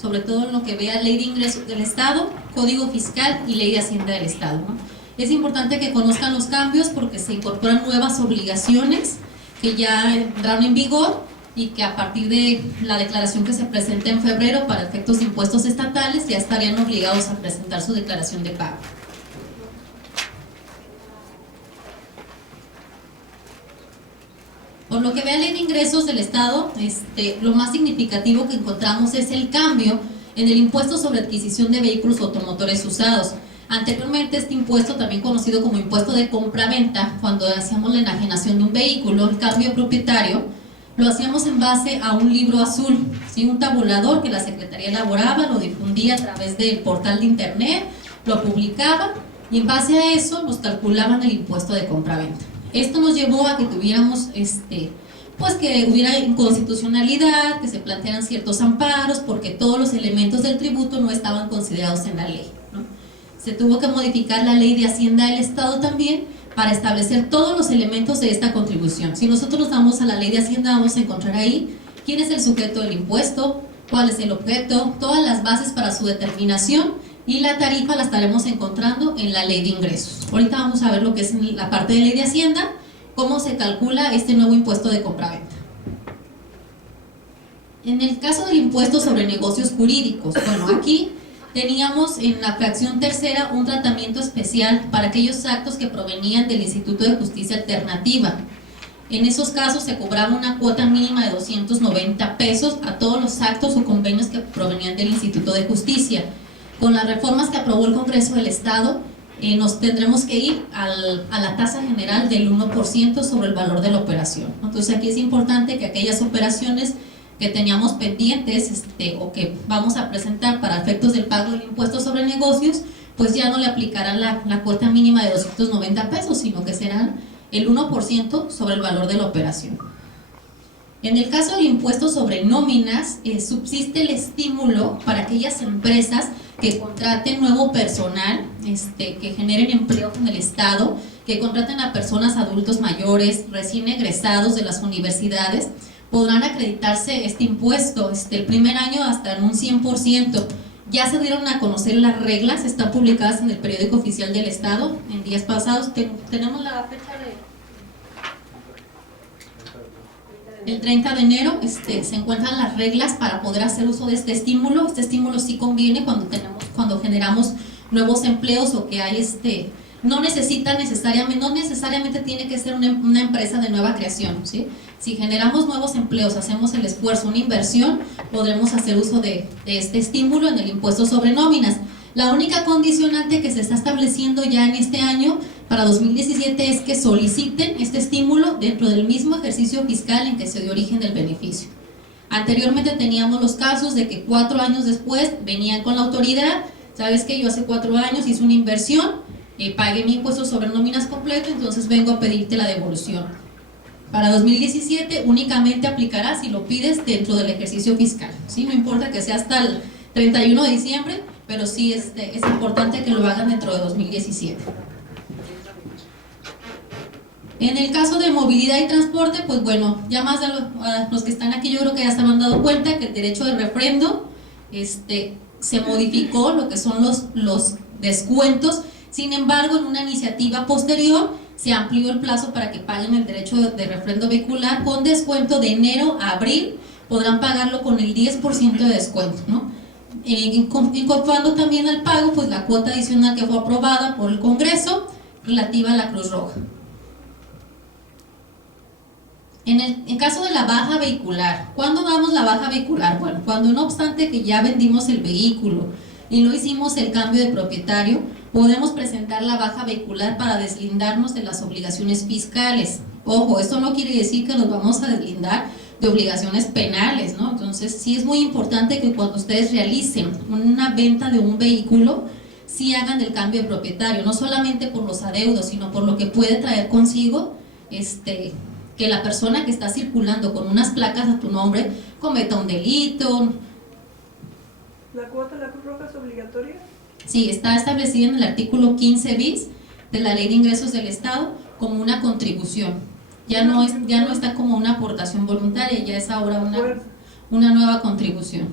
sobre todo en lo que vea Ley de Ingresos del Estado, Código Fiscal y Ley de Hacienda del Estado, ¿no? Es importante que conozcan los cambios porque se incorporan nuevas obligaciones que ya entraron en vigor y que a partir de la declaración que se presente en febrero para efectos de impuestos estatales ya estarían obligados a presentar su declaración de pago. Por lo que vea Ley de Ingresos del Estado, lo más significativo que encontramos es el cambio en el impuesto sobre adquisición de vehículos automotores usados. Anteriormente este impuesto, también conocido como impuesto de compra-venta, cuando hacíamos la enajenación de un vehículo, el cambio de propietario, lo hacíamos en base a un libro azul, ¿sí? Un tabulador que la Secretaría elaboraba, lo difundía a través del portal de internet, lo publicaba y en base a eso nos calculaban el impuesto de compra-venta. Esto nos llevó a que tuviéramos, pues que hubiera inconstitucionalidad, que se plantearan ciertos amparos, porque todos los elementos del tributo no estaban considerados en la ley, ¿no? Se tuvo que modificar la Ley de Hacienda del Estado también para establecer todos los elementos de esta contribución. Si nosotros nos damos a la Ley de Hacienda, vamos a encontrar ahí quién es el sujeto del impuesto, cuál es el objeto, todas las bases para su determinación, y la tarifa la estaremos encontrando en la Ley de Ingresos. Ahorita vamos a ver lo que es en la parte de Ley de Hacienda, cómo se calcula este nuevo impuesto de compra-venta. En el caso del impuesto sobre negocios jurídicos, bueno, aquí teníamos en la fracción tercera un tratamiento especial para aquellos actos que provenían del Instituto de Justicia Alternativa. En esos casos se cobraba una cuota mínima de 290 pesos a todos los actos o convenios que provenían del Instituto de Justicia. Con las reformas que aprobó el Congreso del Estado, nos tendremos que ir a la tasa general del 1% sobre el valor de la operación. Entonces aquí es importante que aquellas operaciones que teníamos pendientes o que vamos a presentar para efectos del pago del impuesto sobre negocios, pues ya no le aplicarán la cuota mínima de 290 pesos, sino que serán el 1% sobre el valor de la operación. En el caso del impuesto sobre nóminas, subsiste el estímulo para aquellas empresas que contraten nuevo personal, que generen empleo en el Estado, que contraten a personas adultos mayores, recién egresados de las universidades, podrán acreditarse este impuesto el primer año hasta en un 100%. Ya se dieron a conocer las reglas, están publicadas en el periódico oficial del Estado en días pasados. Tenemos la fecha el 30 de enero, se encuentran las reglas para poder hacer uso de este estímulo. Este estímulo sí conviene cuando generamos nuevos empleos o que hay no necesariamente tiene que ser una empresa de nueva creación, ¿sí? Si generamos nuevos empleos, hacemos el esfuerzo, una inversión, podremos hacer uso de este estímulo en el impuesto sobre nóminas. La única condicionante que se está estableciendo ya en este año para 2017 es que soliciten este estímulo dentro del mismo ejercicio fiscal en que se dio origen del beneficio. Anteriormente teníamos los casos de que 4 años después venían con la autoridad, sabes que yo hace 4 años hice una inversión, pagué mi impuesto sobre nóminas completo, entonces vengo a pedirte la devolución. Para 2017 únicamente aplicará si lo pides dentro del ejercicio fiscal, ¿sí? No importa que sea hasta el 31 de diciembre, pero sí es importante que lo hagan dentro de 2017. En el caso de movilidad y transporte, pues bueno, ya más de los que están aquí yo creo que ya se han dado cuenta que el derecho de refrendo se modificó lo que son los descuentos. Sin embargo, en una iniciativa posterior se amplió el plazo para que paguen el derecho de refrendo vehicular con descuento de enero a abril, podrán pagarlo con el 10% de descuento, ¿no? Incorporando también al pago pues la cuota adicional que fue aprobada por el Congreso relativa a la Cruz Roja. En caso de la baja vehicular, ¿cuándo damos la baja vehicular? Bueno, cuando no obstante que ya vendimos el vehículo y no hicimos el cambio de propietario, podemos presentar la baja vehicular para deslindarnos de las obligaciones fiscales. Ojo, esto no quiere decir que nos vamos a deslindar de obligaciones penales, ¿no? Entonces sí es muy importante que cuando ustedes realicen una venta de un vehículo, sí hagan el cambio de propietario, no solamente por los adeudos, sino por lo que puede traer consigo que la persona que está circulando con unas placas a tu nombre cometa un delito. ¿La cuota de la Cruz Roja es obligatoria? Sí, está establecida en el artículo 15 bis de la Ley de Ingresos del Estado como una contribución. Ya no está como una aportación voluntaria, ya es ahora una nueva contribución.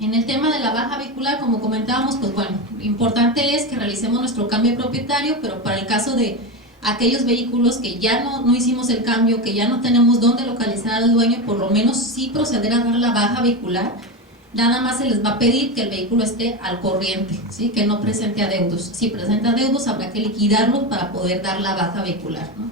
En el tema de la baja vehicular, como comentábamos, pues bueno, importante es que realicemos nuestro cambio de propietario, pero para el caso de aquellos vehículos que ya no hicimos el cambio, que ya no tenemos dónde localizar al dueño, por lo menos sí proceder a dar la baja vehicular. Nada más se les va a pedir que el vehículo esté al corriente, ¿sí? Que no presente adeudos. Si presenta adeudos, habrá que liquidarlos para poder dar la baja vehicular, ¿no?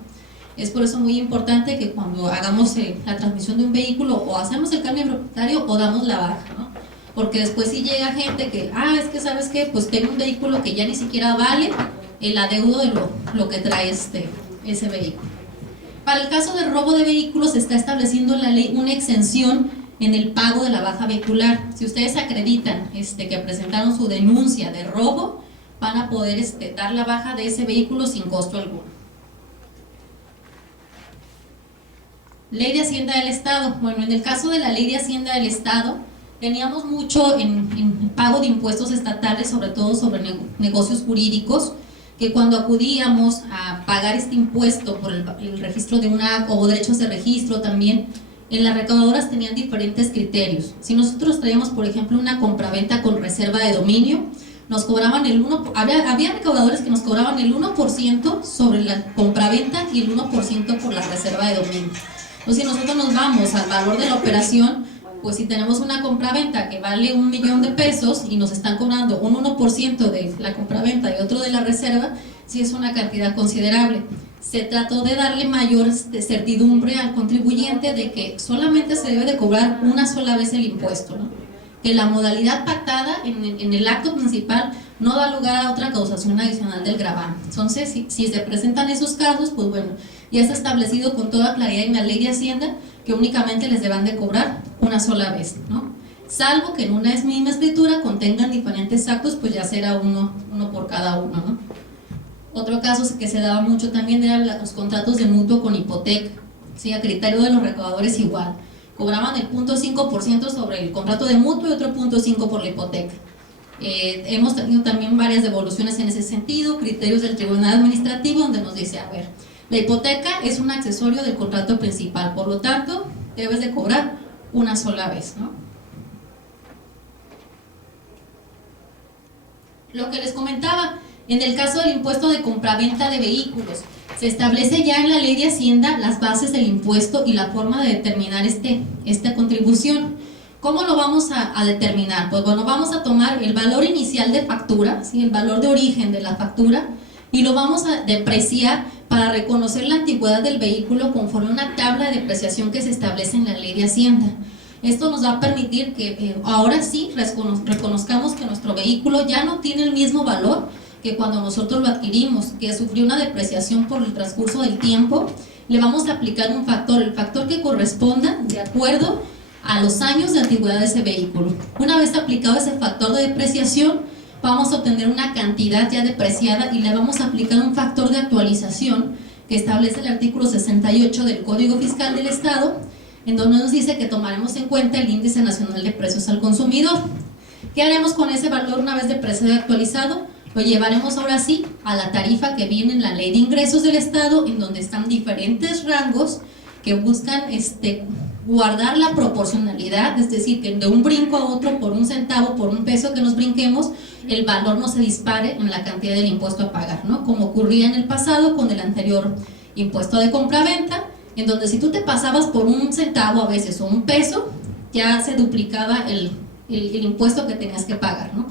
Es por eso muy importante que cuando hagamos la transmisión de un vehículo, o hacemos el cambio de propietario o damos la baja, ¿no? Porque después si llega gente que, es que ¿sabes qué? Pues tengo un vehículo que ya ni siquiera vale el adeudo de lo que trae ese vehículo. Para el caso de robo de vehículos, se está estableciendo en la ley una exención en el pago de la baja vehicular. Si ustedes acreditan que presentaron su denuncia de robo, van a poder dar la baja de ese vehículo sin costo alguno. Ley de Hacienda del Estado. Bueno, en el caso de la Ley de Hacienda del Estado, teníamos mucho en pago de impuestos estatales, sobre todo sobre negocios jurídicos, que cuando acudíamos a pagar este impuesto por el registro de una o derechos de registro también, en las recaudadoras tenían diferentes criterios. Si nosotros traíamos, por ejemplo, una compraventa con reserva de dominio, nos cobraban el 1%, había recaudadores que nos cobraban el 1% sobre la compraventa y el 1% por la reserva de dominio. Entonces, si nosotros nos vamos al valor de la operación, pues si tenemos una compraventa que vale 1,000,000 de pesos y nos están cobrando un 1% de la compraventa y otro de la reserva, sí es una cantidad considerable. Se trató de darle mayor certidumbre al contribuyente de que solamente se debe de cobrar una sola vez el impuesto, ¿no? Que la modalidad pactada en el acto principal no da lugar a otra causación adicional del gravamen. Entonces, si se presentan esos casos, pues bueno, ya está establecido con toda claridad en la Ley de Hacienda que únicamente les deban de cobrar una sola vez, ¿no? Salvo que en una misma escritura contengan diferentes actos, pues ya será uno por cada uno, ¿no? Otro caso que se daba mucho también eran los contratos de mutuo con hipoteca, ¿sí? A criterio de los recaudadores igual, cobraban el 0.5% sobre el contrato de mutuo y otro 0.5% por la hipoteca. Hemos tenido también varias devoluciones en ese sentido, criterios del Tribunal Administrativo donde nos dice, a ver, la hipoteca es un accesorio del contrato principal, por lo tanto, debes de cobrar una sola vez, ¿no? Lo que les comentaba, en el caso del impuesto de compraventa de vehículos, se establece ya en la Ley de Hacienda las bases del impuesto y la forma de determinar esta contribución. ¿Cómo lo vamos a determinar? Pues bueno, vamos a tomar el valor inicial de factura, ¿sí? El valor de origen de la factura, y lo vamos a depreciar para reconocer la antigüedad del vehículo conforme a una tabla de depreciación que se establece en la Ley de Hacienda. Esto nos va a permitir que ahora sí reconozcamos que nuestro vehículo ya no tiene el mismo valor que cuando nosotros lo adquirimos, que sufrió una depreciación por el transcurso del tiempo. Le vamos a aplicar un factor, el factor que corresponda de acuerdo a los años de antigüedad de ese vehículo. Una vez aplicado ese factor de depreciación, vamos a obtener una cantidad ya depreciada y le vamos a aplicar un factor de actualización que establece el artículo 68 del Código Fiscal del Estado, en donde nos dice que tomaremos en cuenta el Índice Nacional de Precios al Consumidor. ¿Qué haremos con ese valor una vez depreciado y actualizado? Lo llevaremos ahora sí a la tarifa que viene en la Ley de Ingresos del Estado, en donde están diferentes rangos que buscan guardar la proporcionalidad, es decir, que de un brinco a otro, por un centavo, por un peso que nos brinquemos, el valor no se dispare en la cantidad del impuesto a pagar, ¿no? Como ocurría en el pasado con el anterior impuesto de compraventa, en donde si tú te pasabas por un centavo a veces o un peso, ya se duplicaba el impuesto que tenías que pagar, ¿no?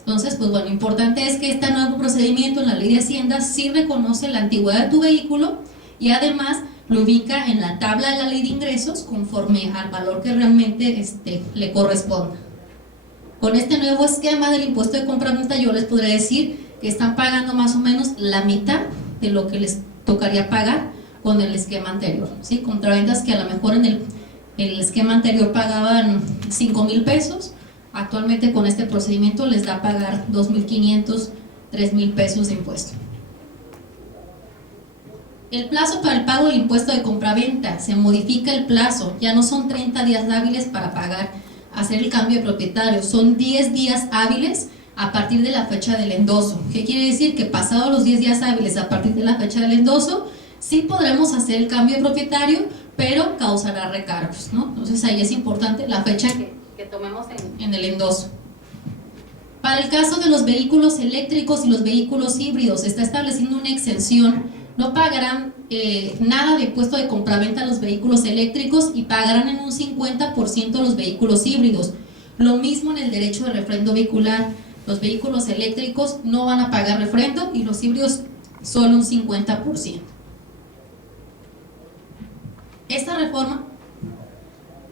Entonces, pues bueno, lo importante es que este nuevo procedimiento en la Ley de Hacienda sí reconoce la antigüedad de tu vehículo y además lo ubica en la tabla de la Ley de Ingresos conforme al valor que realmente le corresponda. Con este nuevo esquema del impuesto de compraventa, yo les podría decir que están pagando más o menos la mitad de lo que les tocaría pagar con el esquema anterior, ¿sí? Compraventas que a lo mejor en el esquema anterior pagaban 5,000 pesos, actualmente con este procedimiento les da a pagar 2,500, 3,000 pesos de impuesto. El plazo para el pago del impuesto de compraventa, se modifica el plazo, ya no son 30 días hábiles para pagar, hacer el cambio de propietario, son 10 días hábiles a partir de la fecha del endoso. ¿Qué quiere decir? Que pasados los 10 días hábiles a partir de la fecha del endoso, sí podremos hacer el cambio de propietario, pero causará recargos, ¿no? Entonces ahí es importante la fecha que tomemos en el endoso. Para el caso de los vehículos eléctricos y los vehículos híbridos, se está estableciendo una exención. No pagarán nada de impuesto de compraventa a los vehículos eléctricos y pagarán en un 50% los vehículos híbridos. Lo mismo en el derecho de refrendo vehicular. Los vehículos eléctricos no van a pagar refrendo y los híbridos solo un 50%. Esta reforma…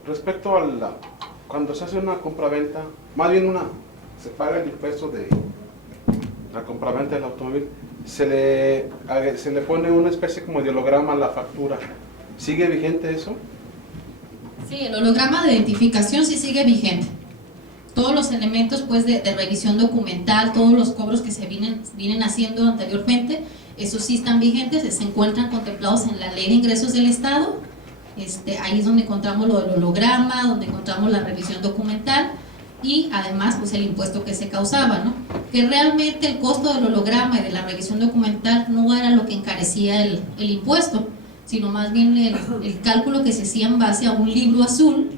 Respecto a cuando se hace una compraventa, más bien se paga el impuesto de la compraventa del automóvil, se le pone una especie como de holograma a la factura. ¿Sigue vigente eso? Sí, el holograma de identificación sí sigue vigente. Todos los elementos pues de revisión documental, todos los cobros que se vienen haciendo anteriormente, esos sí están vigentes, se encuentran contemplados en la Ley de Ingresos del Estado. Ahí es donde encontramos lo del holograma, donde encontramos la revisión documental y además pues el impuesto que se causaba, ¿no? Que realmente el costo del holograma y de la revisión documental no era lo que encarecía el impuesto, sino más bien el cálculo que se hacía en base a un libro azul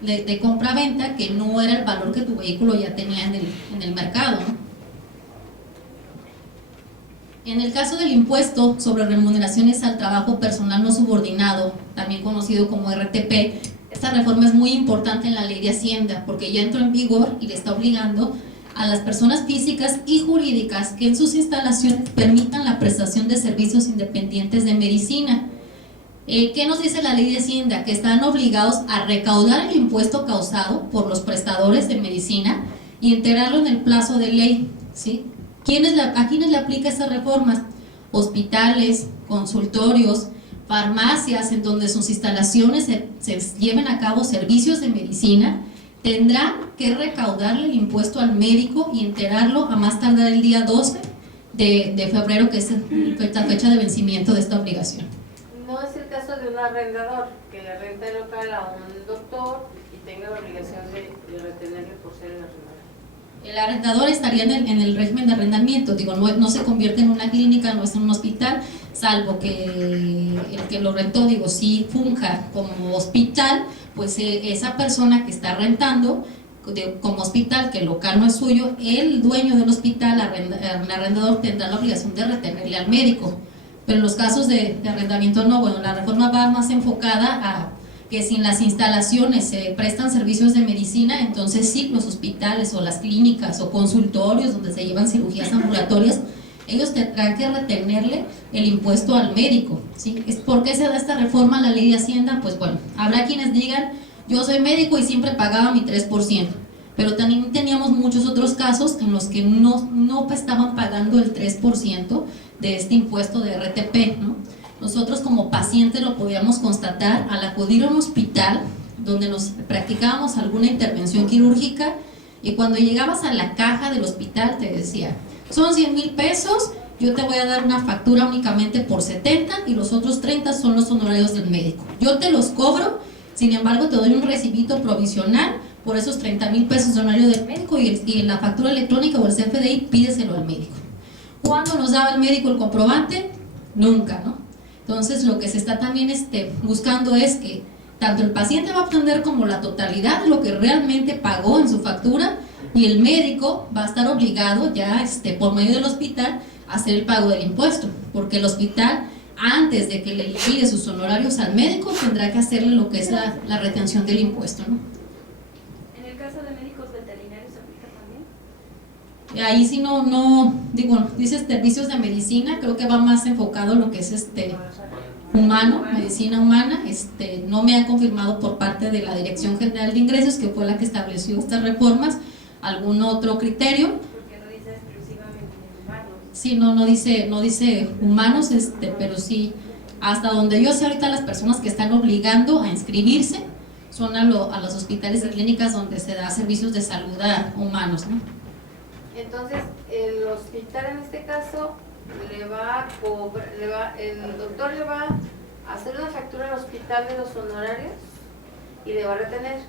de compra-venta que no era el valor que tu vehículo ya tenía en el mercado, ¿no? En el caso del impuesto sobre remuneraciones al trabajo personal no subordinado, también conocido como RTP, esta reforma es muy importante en la Ley de Hacienda porque ya entró en vigor y le está obligando a las personas físicas y jurídicas que en sus instalaciones permitan la prestación de servicios independientes de medicina. ¿Qué nos dice la Ley de Hacienda? Que están obligados a recaudar el impuesto causado por los prestadores de medicina y integrarlo en el plazo de ley, ¿sí? ¿A quiénes le aplica estas reformas? Hospitales, consultorios, farmacias en donde sus instalaciones se lleven a cabo servicios de medicina, tendrán que recaudarle el impuesto al médico y enterarlo a más tardar el día 12 de febrero, que es la fecha de vencimiento de esta obligación. No es el caso de un arrendador que le renta el local a un doctor y tenga la obligación de retenerle por ser el arrendador. El arrendador estaría en el régimen de arrendamiento, digo, no se convierte en una clínica, no es en un hospital, salvo que el que lo rentó, digo, sí funja como hospital, pues esa persona que está rentando como hospital, que el local no es suyo, el dueño del hospital, el arrendador, tendrá la obligación de retenerle al médico. Pero en los casos de arrendamiento no, bueno, la reforma va más enfocada a que si en las instalaciones se prestan servicios de medicina, entonces sí, los hospitales o las clínicas o consultorios donde se llevan cirugías ambulatorias, ellos tendrán que retenerle el impuesto al médico, ¿sí? ¿Por qué se da esta reforma a la Ley de Hacienda? Pues bueno, habrá quienes digan, yo soy médico y siempre pagaba mi 3%, pero también teníamos muchos otros casos en los que no estaban pagando el 3% de este impuesto de RTP, ¿no? Nosotros como pacientes lo podíamos constatar al acudir a un hospital donde nos practicábamos alguna intervención quirúrgica y cuando llegabas a la caja del hospital te decía, son 100,000 pesos, yo te voy a dar una factura únicamente por 70 y los otros 30 son los honorarios del médico. Yo te los cobro, sin embargo te doy un recibito provisional por esos 30,000 pesos de honorario del médico y en la factura electrónica o el CFDI pídeselo al médico. ¿Cuándo nos daba el médico el comprobante? Nunca, ¿no? Entonces lo que se está también buscando es que tanto el paciente va a obtener como la totalidad de lo que realmente pagó en su factura y el médico va a estar obligado ya por medio del hospital a hacer el pago del impuesto, porque el hospital antes de que le liquide sus honorarios al médico tendrá que hacerle lo que es la retención del impuesto, ¿no? ¿En el caso de médicos veterinarios se aplica también? Ahí sí digo, dice servicios de medicina, creo que va más enfocado en lo que es humano, medicina humana. No me han confirmado por parte de la Dirección General de Ingresos, que fue la que estableció estas reformas, algún otro criterio. Porque no dice exclusivamente humanos. Sí, no dice humanos, pero sí, hasta donde yo sé ahorita las personas que están obligando a inscribirse son a los hospitales y clínicas donde se da servicios de salud a humanos, ¿no? Entonces, el hospital en este caso el doctor le va a hacer una factura al hospital de los honorarios y le va a retener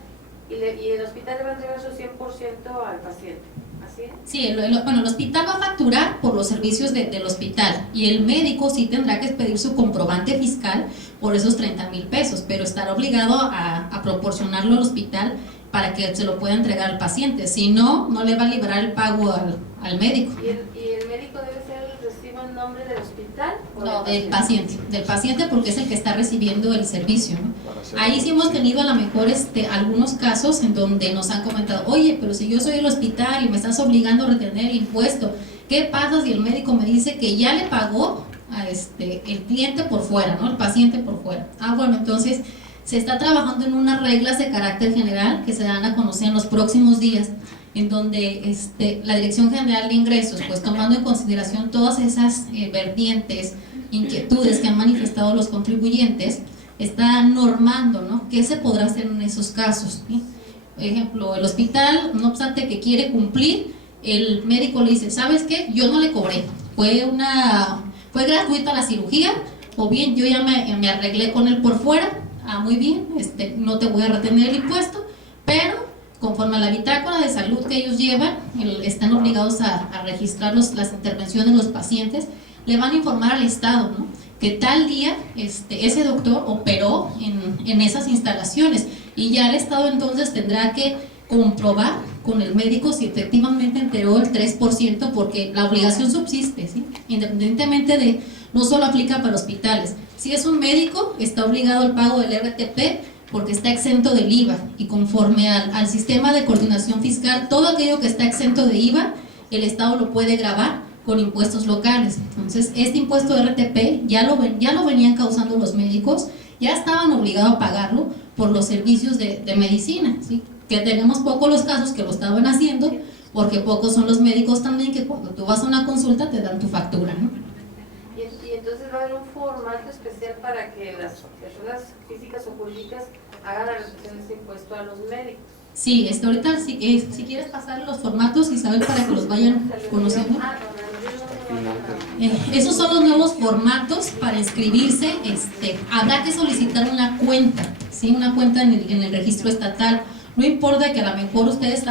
y el hospital le va a entregar su 100% al paciente, ¿así es? Sí, el hospital va a facturar por los servicios del hospital y el médico sí tendrá que pedir su comprobante fiscal por esos 30,000 pesos, pero estará obligado a proporcionarlo al hospital para que se lo pueda entregar al paciente. Si no, no le va a liberar el pago al médico. ¿Y el médico debe ser el recibo en nombre del hospital? ¿O No, del paciente porque es el que está recibiendo el servicio, ¿no? Ahí sí hemos tenido a lo mejor algunos casos en donde nos han comentado, oye, pero si yo soy el hospital y me estás obligando a retener el impuesto, ¿qué pasa si el médico me dice que ya le pagó a el cliente por fuera, ¿no? El paciente por fuera. Bueno, entonces se está trabajando en unas reglas de carácter general que se dan a conocer en los próximos días, en donde la Dirección General de Ingresos, pues tomando en consideración todas esas vertientes, inquietudes que han manifestado los contribuyentes, está normando, ¿no?, qué se podrá hacer en esos casos, ¿sí? Por ejemplo, el hospital, no obstante que quiere cumplir, el médico le dice, ¿sabes qué? Yo no le cobré, fue gratuita la cirugía, o bien yo ya me arreglé con él por fuera, muy bien, no te voy a retener el impuesto, pero conforme a la bitácora de salud que ellos llevan, están obligados a registrar las intervenciones de los pacientes, le van a informar al Estado, ¿no?, que tal día ese doctor operó en esas instalaciones, y ya el Estado entonces tendrá que comprobar con el médico si efectivamente enteró el 3%, porque la obligación subsiste, ¿sí?, independientemente de, no solo aplica para hospitales. Si es un médico, está obligado al pago del RTP porque está exento del IVA, y conforme al sistema de coordinación fiscal, todo aquello que está exento de IVA, el Estado lo puede gravar con impuestos locales. Entonces, este impuesto de RTP ya lo venían causando los médicos, ya estaban obligados a pagarlo por los servicios de medicina, ¿sí?, que tenemos pocos los casos que lo estaban haciendo, porque pocos son los médicos también que cuando tú vas a una consulta te dan tu factura, ¿no? Y entonces va a haber un formato especial para que las personas físicas o jurídicas hagan la retención de ese impuesto a los médicos. Sí, ahorita si quieres pasar los formatos, Isabel, para que los vayan conociendo. Esos son los nuevos formatos para inscribirse. Habrá que solicitar una cuenta, ¿sí?, una cuenta en el registro estatal. No importa que a lo mejor ustedes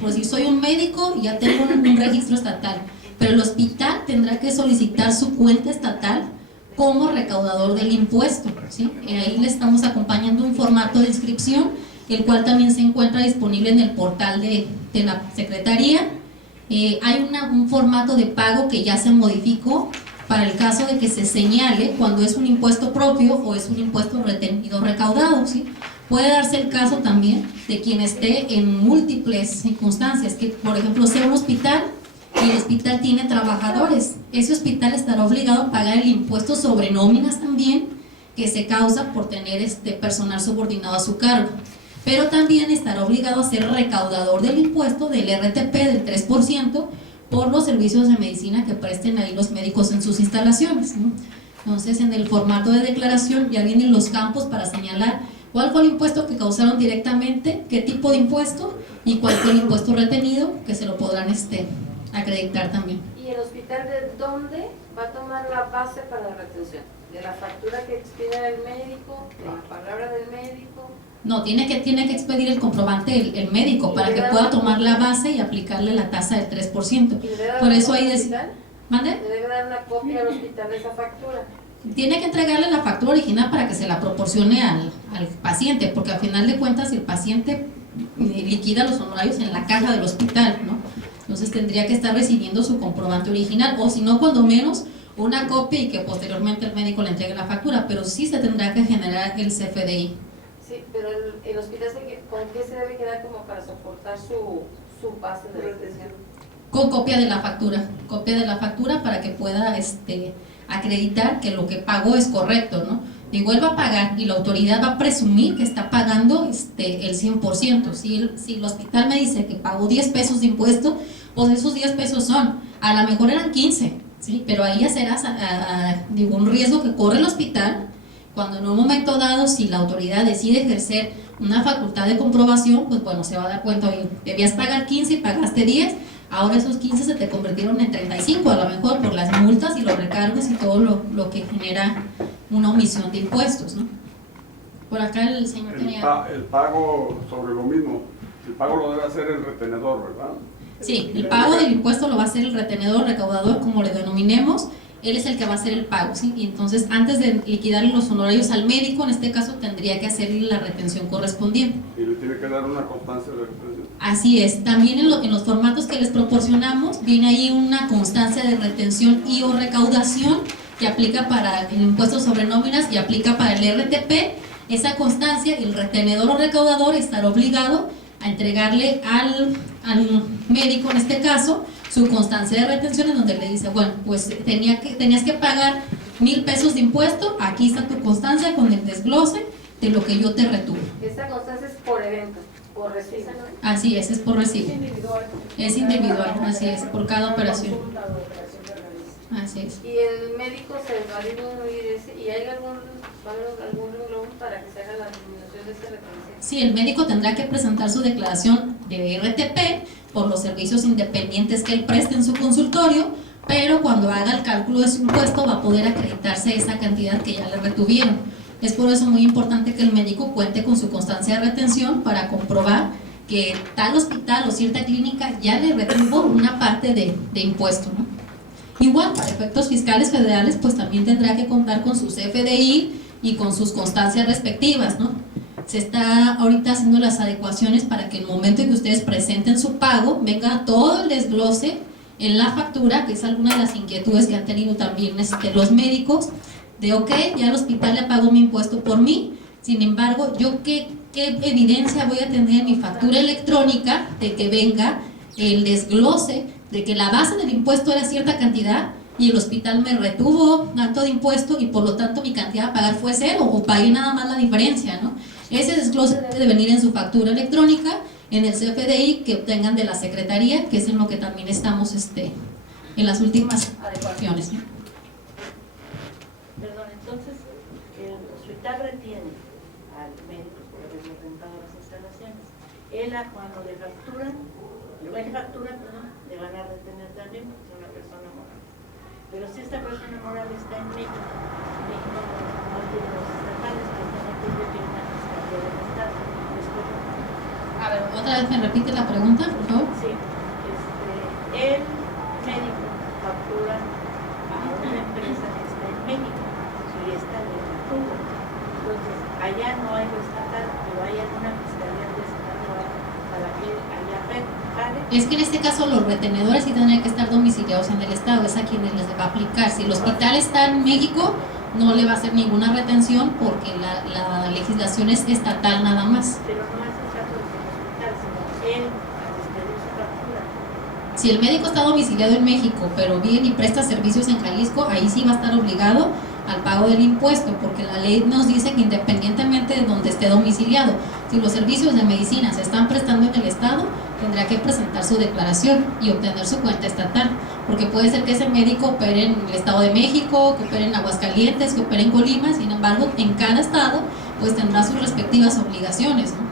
pues si soy un médico y ya tengo un registro estatal, pero el hospital tendrá que solicitar su cuenta estatal como recaudador del impuesto, ¿sí? Ahí le estamos acompañando un formato de inscripción, el cual también se encuentra disponible en el portal de la Secretaría. Hay un formato de pago que ya se modificó para el caso de que se señale cuando es un impuesto propio o es un impuesto retenido recaudado, ¿sí? Puede darse el caso también de quien esté en múltiples circunstancias, que por ejemplo sea un hospital y el hospital tiene trabajadores, ese hospital estará obligado a pagar el impuesto sobre nóminas también, que se causa por tener personal subordinado a su cargo, pero también estará obligado a ser recaudador del impuesto del RTP del 3% por los servicios de medicina que presten ahí los médicos en sus instalaciones, ¿no? Entonces, en el formato de declaración ya vienen los campos para señalar cuál fue el impuesto que causaron directamente, qué tipo de impuesto y cuál fue el impuesto retenido, que se lo podrán acreditar también. ¿Y el hospital de dónde va a tomar la base para la retención? ¿De la factura que expide el médico? ¿De la palabra del médico? No, tiene que expedir el comprobante el médico para que pueda tomar la base y aplicarle la tasa del 3%. Por eso ahí ¿mande? ¿Le debe dar una copia al hospital de esa factura? Tiene que entregarle la factura original para que se la proporcione al paciente, porque al final de cuentas el paciente liquida los honorarios en la caja del hospital, ¿no? Entonces tendría que estar recibiendo su comprobante original, o si no, cuando menos una copia, y que posteriormente el médico le entregue la factura, pero sí se tendrá que generar el CFDI. Sí, pero el hospital, ¿con qué se debe quedar como para soportar su base de retención? Con copia de la factura para que pueda acreditar que lo que pagó es correcto, ¿no? Digo, él va a pagar y la autoridad va a presumir que está pagando el 100%. Si el hospital me dice que pagó 10 pesos de impuesto, pues esos 10 pesos son, a lo mejor eran 15, ¿sí? Pero ahí ya será un riesgo que corre el hospital cuando en un momento dado, si la autoridad decide ejercer una facultad de comprobación, pues bueno, se va a dar cuenta, oye, debías pagar 15 y pagaste 10, ahora esos 15 se te convirtieron en 35, a lo mejor por las multas y los recargos y todo lo que genera una omisión de impuestos, ¿no? Por acá el señor tenía... El pago sobre lo mismo, el pago lo debe hacer el retenedor, ¿verdad? Sí, el pago del impuesto lo va a hacer el retenedor, recaudador, como le denominemos. él es el que va a hacer el pago, ¿sí? Y entonces antes de liquidarle los honorarios al médico, en este caso tendría que hacerle la retención correspondiente. Y le tiene que dar una constancia de retención. Así es, también en los formatos que les proporcionamos viene ahí una constancia de retención y o recaudación que aplica para el impuesto sobre nóminas y aplica para el RTP. Esa constancia, el retenedor o recaudador estará obligado a entregarle al médico, en este caso, su constancia de retención, en donde le dice, bueno, pues tenías que pagar 1,000 pesos de impuesto, aquí está tu constancia con el desglose de lo que yo te retuve. Esta constancia es por evento, por recibo. Así es por recibo. Es individual, así es, por cada operación. Así es. Y el médico se va a disminuir ese, y hay algún renglón para que se haga la disminución de ese retención. Sí, el médico tendrá que presentar su declaración de RTP por los servicios independientes que él preste en su consultorio, pero cuando haga el cálculo de su impuesto va a poder acreditarse esa cantidad que ya le retuvieron. Es por eso muy importante que el médico cuente con su constancia de retención para comprobar que tal hospital o cierta clínica ya le retuvo una parte de impuesto, ¿no? Igual, para efectos fiscales federales, pues también tendrá que contar con su CFDI y con sus constancias respectivas, ¿no? Se está ahorita haciendo las adecuaciones para que en el momento en que ustedes presenten su pago, venga todo el desglose en la factura, que es alguna de las inquietudes que han tenido también los médicos, de ok, ya el hospital le pagó mi impuesto por mí, sin embargo, yo qué evidencia voy a tener en mi factura electrónica de que venga el desglose de que la base del impuesto era cierta cantidad y el hospital me retuvo tanto de impuesto y por lo tanto mi cantidad a pagar fue cero o pagué nada más la diferencia, ¿no? Ese desglose debe de venir en su factura electrónica, en el CFDI que obtengan de la Secretaría, que es en lo que también estamos en las últimas adecuaciones, ¿no? Perdón, entonces el hospital retiene al médico por haberle rentado las instalaciones. Él cuando le factura, le van a retener también porque es una persona moral. Pero si esta persona moral está en México no tiene los estatales, que no tiene una fiscalía del Estado. A ver, otra vez me repite la pregunta, por favor. Sí, el médico factura a una empresa que está en México y esta le retuvo. Entonces, allá no hay lo estatal, pero hay alguna fiscalía del Estado para que allá pague. Es que en este caso los retenedores sí tendrían que estar domiciliados en el Estado, es a quienes les va a aplicar. Si el hospital está en México, no le va a hacer ninguna retención porque la legislación es estatal nada más. Pero no es el caso del hospital, sino él al expedir su factura. Si el médico está domiciliado en México, pero viene y presta servicios en Jalisco, ahí sí va a estar obligado al pago del impuesto, porque la ley nos dice que independientemente de donde esté domiciliado, si los servicios de medicina se están prestando en el Estado, tendrá que presentar su declaración y obtener su cuenta estatal, porque puede ser que ese médico opere en el Estado de México, que opere en Aguascalientes, que opere en Colima, sin embargo, en cada estado, pues tendrá sus respectivas obligaciones, ¿no?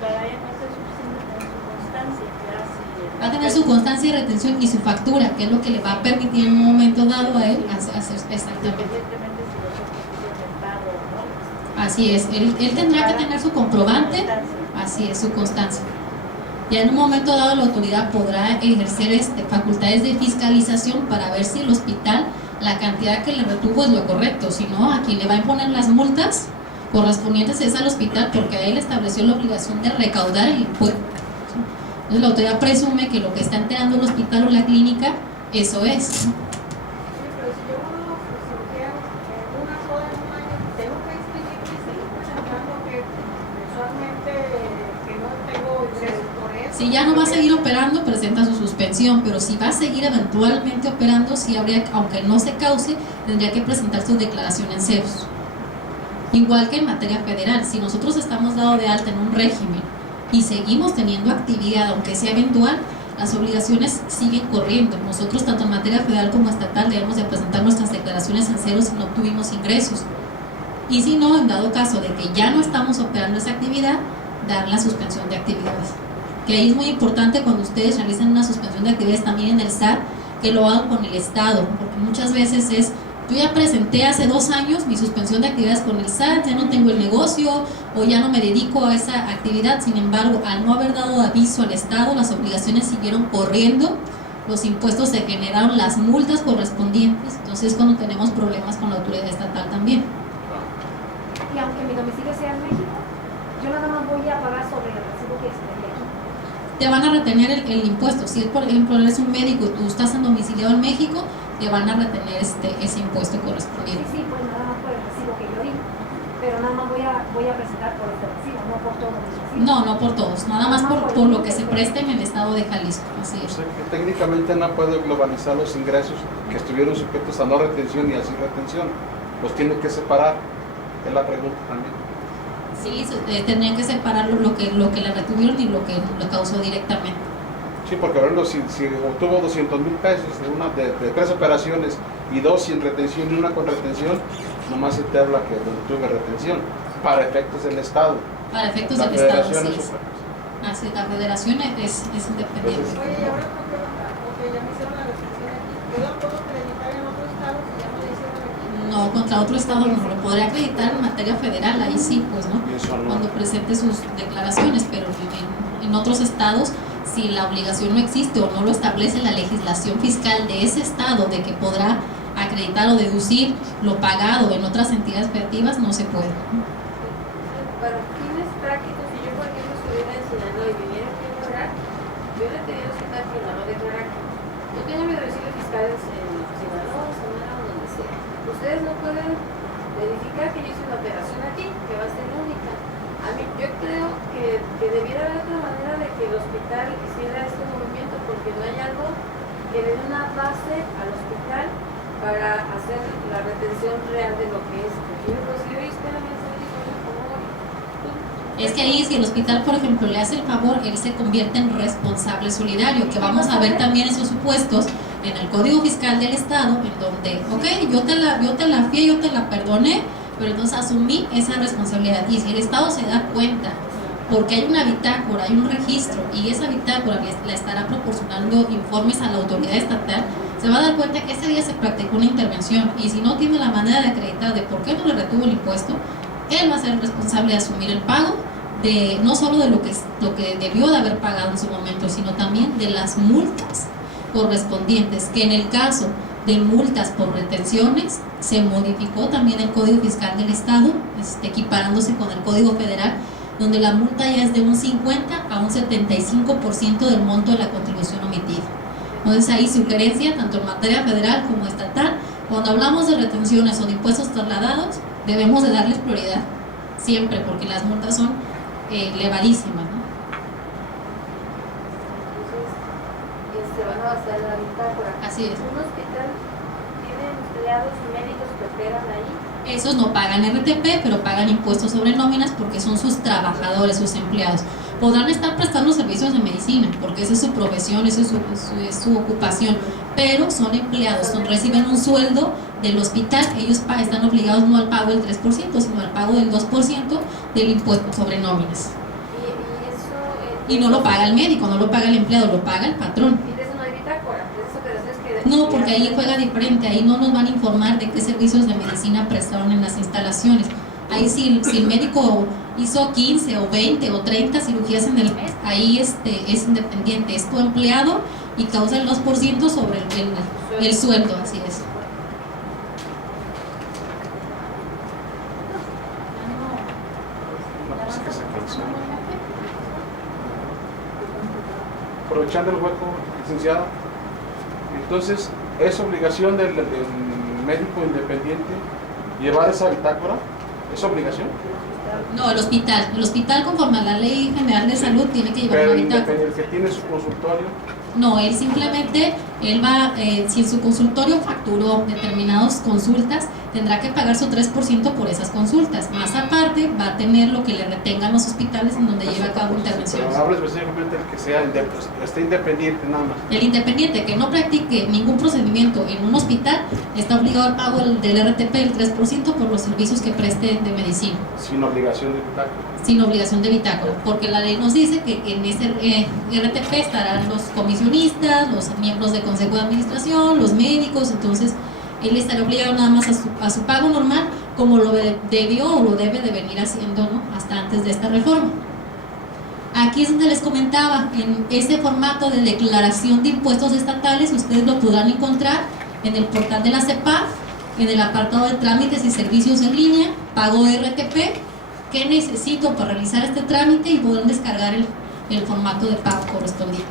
Para ella no es suficiente tener su constancia, ya si Va a tener su constancia de retención y su factura, que es lo que le va a permitir en un momento dado a él hacer exactamente. independientemente si los otros hicieron el pago o no. Así es, él tendrá que tener su comprobante, así es, su constancia. Ya en un momento dado la autoridad podrá ejercer facultades de fiscalización para ver si el hospital, la cantidad que le retuvo es lo correcto, si no, a quien le va a imponer las multas correspondientes es al hospital, porque a él estableció la obligación de recaudar el impuesto. Entonces la autoridad presume que lo que está enterando el hospital o la clínica, eso es. Sí, pero si yo uno cirugía una sola en un año, tengo que inscribirme y seguir presentando que mensualmente que no tengo ingresos por eso. Si ya no va a seguir operando, presenta su suspensión, pero si va a seguir eventualmente operando, sí habría, aunque no se cause, tendría que presentar su declaración en ceros. Igual que en materia federal, si nosotros estamos dado de alta en un régimen y seguimos teniendo actividad, aunque sea eventual, las obligaciones siguen corriendo. Nosotros, tanto en materia federal como estatal, debemos de presentar nuestras declaraciones en ceros si no obtuvimos ingresos. Y si no, en dado caso de que ya no estamos operando esa actividad, dar la suspensión de actividades. Que ahí es muy importante cuando ustedes realicen una suspensión de actividades también en el SAT, que lo hagan con el Estado, porque muchas veces es, yo ya presenté hace 2 años mi suspensión de actividades con el SAT, ya no tengo el negocio o ya no me dedico a esa actividad, sin embargo, al no haber dado aviso al Estado, las obligaciones siguieron corriendo los impuestos se generaron, las multas correspondientes, entonces cuando tenemos problemas con la autoridad estatal también. Y aunque mi domicilio sea en México, yo nada más voy a pagar sobre el recibo que expedí aquí. Te van a retener el impuesto. Si, por ejemplo, eres un médico y tú estás domiciliado en México, te van a retener ese impuesto correspondiente. Sí, pues nada más por el recibo que yo di. Pero nada más voy a presentar por este recibo, no por todos mis recibos. No por todos, nada más por lo que se preste en el estado de Jalisco. Así O es. sea que técnicamente no puede globalizar los ingresos que estuvieron sujetos a no retención y así retención. Los tiene que separar, es la pregunta también. Sí, tendrían que separar lo que le retuvieron y lo que lo causó directamente. Sí, porque por ejemplo, si obtuvo 200,000 pesos de 3 operaciones y 2 sin retención y 1 con retención, nomás se te habla que tuve retención para efectos del Estado. Para efectos La del Estado, federación sí es es. otra cosa. Así, la federación es independiente. Entonces, Oye, y ahora una pregunta, ok, ya me hicieron la retención aquí, ¿yo la puedo acreditar en otro estado si ya me la hicieron aquí? No, contra otro estado no lo podría acreditar en materia federal, ahí sí, pues, ¿no? y eso no. Cuando presente sus declaraciones, pero en otros estados, si la obligación no existe o no lo establece la legislación fiscal de ese estado de que podrá acreditar o deducir lo pagado en otras entidades federativas, no se puede. Para fines prácticos, si yo por ejemplo estuviera en Sinaloa y viniera aquí a declarar, yo le tenía el hospital que no declarar. Yo tengo mi domicilio fiscal en Sinaloa, Sonora o donde sea. Ustedes no pueden verificar que yo hice una operación aquí, que va a ser única. A mí, yo creo que debiera haber otra manera de que el hospital hiciera este movimiento, porque no hay algo que le dé una base al hospital para hacer la retención real de lo que es. Yo pues, yo espérame, Es que ahí, si el hospital, por ejemplo, le hace el favor, él se convierte en responsable solidario, que vamos a ver también esos supuestos en el Código Fiscal del Estado, en donde, ok, yo te la fié, yo te la perdoné, pero entonces asumí esa responsabilidad. Y si el Estado se da cuenta, porque hay una bitácora, hay un registro, y esa bitácora le estará proporcionando informes a la autoridad estatal, se va a dar cuenta que ese día se practicó una intervención, y si no tiene la manera de acreditar de por qué no le retuvo el impuesto, él va a ser el responsable de asumir el pago, de no solo de lo que debió de haber pagado en su momento, sino también de las multas correspondientes, que en el caso de multas por retenciones se modificó también el Código Fiscal del Estado, equiparándose con el Código Federal, donde la multa ya es de un 50 a un 75% del monto de la contribución omitida. Entonces ahí sugerencia, tanto en materia federal como estatal, cuando hablamos de retenciones o de impuestos trasladados, debemos de darles prioridad, siempre, porque las multas son elevadísimas, ¿no? Entonces, se van a basar en la bitácora. Así es. ¿Un hospital tiene empleados médicos que operan ahí? Esos no pagan RTP, pero pagan impuestos sobre nóminas porque son sus trabajadores, sus empleados. Podrán estar prestando servicios de medicina, porque esa es su profesión, esa es su ocupación, pero son empleados, reciben un sueldo del hospital. Ellos están obligados no al pago del 3%, sino al pago del 2% del impuesto sobre nóminas. Y no lo paga el médico, no lo paga el empleado, lo paga el patrón. ¿Y de eso no hay bitácora? ¿De esas operaciones que No, porque ahí juega diferente, ahí no nos van a informar de qué servicios de medicina prestaron en las instalaciones. Ahí si el médico hizo 15 o 20 o 30 cirugías en el mes, ahí es independiente, es tu empleado y causa el 2% sobre el sueldo, así es. No, pues que se cancela. Aprovechando el hueco, licenciada, entonces es obligación del médico independiente llevar esa bitácora, ¿es obligación? No, el hospital conforme a la Ley General de Salud tiene que llevar Pero una el bitácora. que tiene su consultorio, No, él simplemente, si en su consultorio facturó determinadas consultas, tendrá que pagar su 3% por esas consultas. Más aparte, va a tener lo que le retengan los hospitales en donde lleva a cabo intervenciones. pero hablo específicamente el que sea esté independiente nada más. El independiente que no practique ningún procedimiento en un hospital está obligado al pago del RTP del 3% por los servicios que preste de medicina, Sin obligación de bitácora. sin obligación de bitácora, porque la ley nos dice que en ese RTP estarán los comisionistas, los miembros del consejo de administración, los médicos. Entonces él estará obligado nada más a su pago normal, como lo debió o lo debe de venir haciendo, ¿no?, hasta antes de esta reforma. Aquí es donde les comentaba, en ese formato de declaración de impuestos estatales, ustedes lo podrán encontrar en el portal de la CEPAF, en el apartado de trámites y servicios en línea, pago de RTP, qué necesito para realizar este trámite, y podrán descargar el formato de pago correspondiente.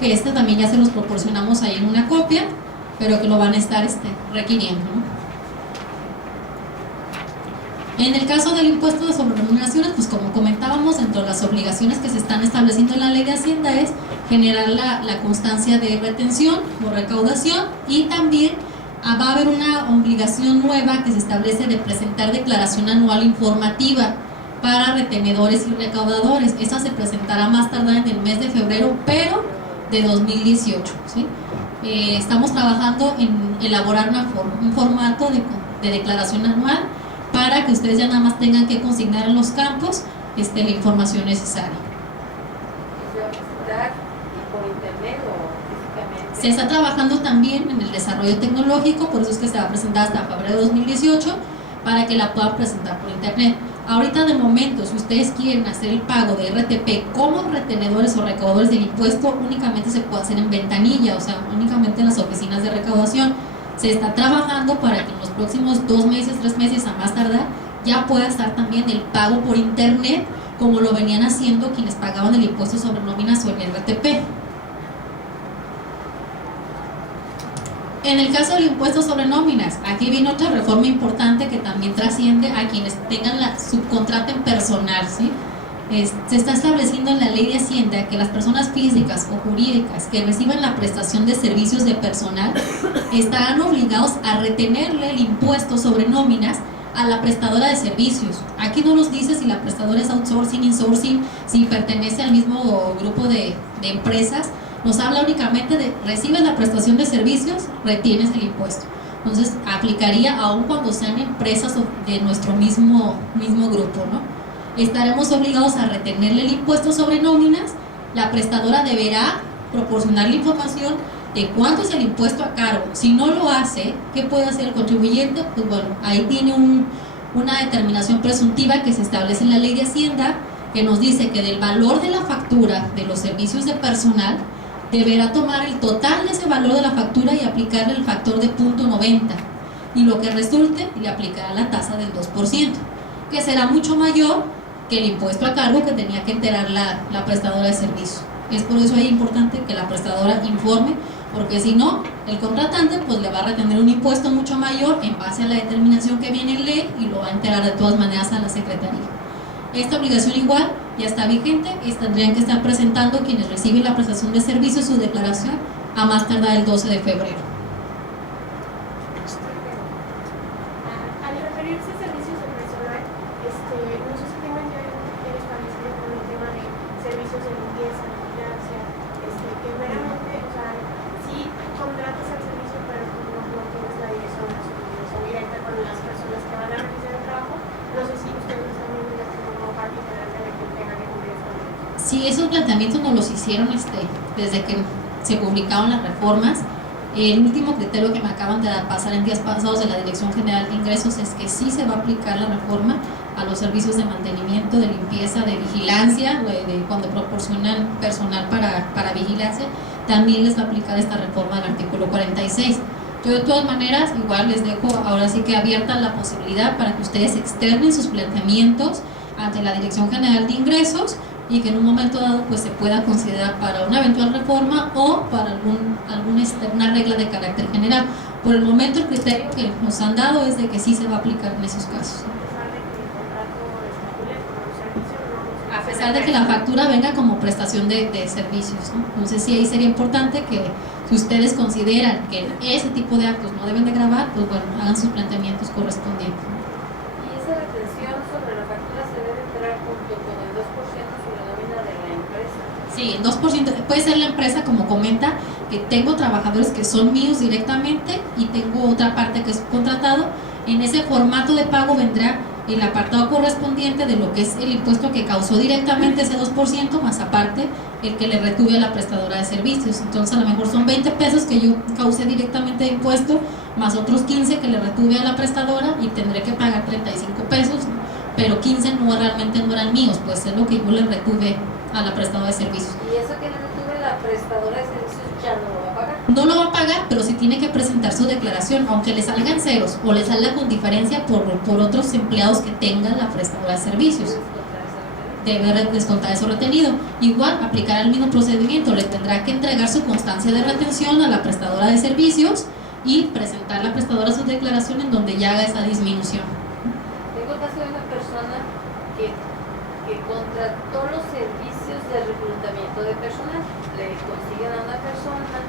Que también ya se los proporcionamos ahí en una copia, pero que lo van a estar requiriendo, ¿no? En el caso del impuesto de sobreremuneraciones, pues como comentábamos, dentro de las obligaciones que se están estableciendo en la ley de Hacienda es generar la constancia de retención o recaudación, y también va a haber una obligación nueva que se establece de presentar declaración anual informativa para retenedores y recaudadores. Esta se presentará más tardar en el mes de febrero, pero de 2018, ¿sí? Estamos trabajando en elaborar un formato de declaración anual para que ustedes ya nada más tengan que consignar en los campos la información necesaria. ¿Se va a presentar por internet o físicamente? Se está trabajando también en el desarrollo tecnológico, por eso es que se va a presentar hasta febrero de 2018, para que la puedan presentar por internet. Ahorita de momento, si ustedes quieren hacer el pago de RTP como retenedores o recaudadores del impuesto, únicamente se puede hacer en ventanilla, o sea, únicamente en las oficinas de recaudación. Se está trabajando para que en los próximos 2 meses, 3 meses a más tardar, ya pueda estar también el pago por internet, como lo venían haciendo quienes pagaban el impuesto sobre nóminas o el RTP. En el caso del impuesto sobre nóminas, aquí viene otra reforma importante que también trasciende a quienes tengan la subcontrata en personal, ¿sí? Se está estableciendo en la ley de Hacienda que las personas físicas o jurídicas que reciban la prestación de servicios de personal estarán obligados a retenerle el impuesto sobre nóminas a la prestadora de servicios. Aquí no nos dice si la prestadora es outsourcing, insourcing, si pertenece al mismo grupo de empresas. Nos habla únicamente de recibes la prestación de servicios, retienes el impuesto. Entonces aplicaría aún cuando sean empresas de nuestro mismo grupo, ¿no? Estaremos obligados a retenerle el impuesto sobre nóminas. La prestadora deberá proporcionar la información de cuánto es el impuesto a cargo. Si no lo hace, ¿qué puede hacer el contribuyente? Pues bueno, ahí tiene una determinación presuntiva que se establece en la ley de Hacienda, que nos dice que del valor de la factura de los servicios de personal deberá tomar el total de ese valor de la factura y aplicarle el factor de 0.90, y lo que resulte le aplicará la tasa del 2%, que será mucho mayor que el impuesto a cargo que tenía que enterar la prestadora de servicio. Es por eso ahí importante que la prestadora informe, porque si no, el contratante pues le va a retener un impuesto mucho mayor en base a la determinación que viene en ley, y lo va a enterar de todas maneras a la Secretaría. Esta obligación igual ya está vigente, y tendrían que estar presentando quienes reciben la prestación de servicios su declaración a más tardar el 12 de febrero. Al referirse a servicios de personal, no sé si tengan ya establecido con el tema de servicios de limpieza, vigilancia, que meramente, o sea, sí contratas el servicio, pero no tienes la dirección directa con las personas que van a realizar el trabajo. No sé si ustedes también ya como parte integrante de que tengan que cumplir esta obligación. Sí, esos planteamientos nos los hicieron desde que se publicaron las reformas. El último criterio que me acaban de pasar en días pasados de la Dirección General de Ingresos es que sí se va a aplicar la reforma a los servicios de mantenimiento, de limpieza, de vigilancia, de cuando proporcionan personal para vigilancia, también les va a aplicar esta reforma del artículo 46. Yo de todas maneras igual les dejo ahora sí que abierta la posibilidad para que ustedes externen sus planteamientos ante la Dirección General de Ingresos, y que en un momento dado pues se pueda considerar para una eventual reforma o para una regla de carácter general. Por el momento el criterio que nos han dado es de que sí se va a aplicar en esos casos. A pesar de que la factura venga como prestación de servicios, ¿no? Entonces sí, ahí sería importante que si ustedes consideran que ese tipo de actos no deben de gravar, pues bueno, hagan sus planteamientos correspondientes. ¿Y esa retención sobre la factura se debe entrar junto con el 2% sobre la nómina de la empresa? Sí, el 2%, puede ser la empresa, como comenta, que tengo trabajadores que son míos directamente y tengo otra parte que es contratado. En ese formato de pago vendrá el apartado correspondiente de lo que es el impuesto que causó directamente ese 2%, más aparte el que le retuve a la prestadora de servicios. Entonces a lo mejor son 20 pesos que yo causé directamente de impuesto, más otros 15 que le retuve a la prestadora, y tendré que pagar 35 pesos, pero 15 realmente no eran míos, pues es lo que yo le retuve a la prestadora de servicios. Y eso que le retuve la prestadora de servicios ya no lo va a pagar. No lo va a pagar, pero sí tiene que presentar su declaración, aunque le salgan ceros o le salga con diferencia por otros empleados que tengan la prestadora de servicios. Debe descontar eso retenido. Igual, aplicar el mismo procedimiento, le tendrá que entregar su constancia de retención a la prestadora de servicios y presentar la prestadora su declaración en donde ya haga esa disminución. Tengo el caso de una persona que contrató los servicios de reclutamiento de personal, le consiguen a una persona,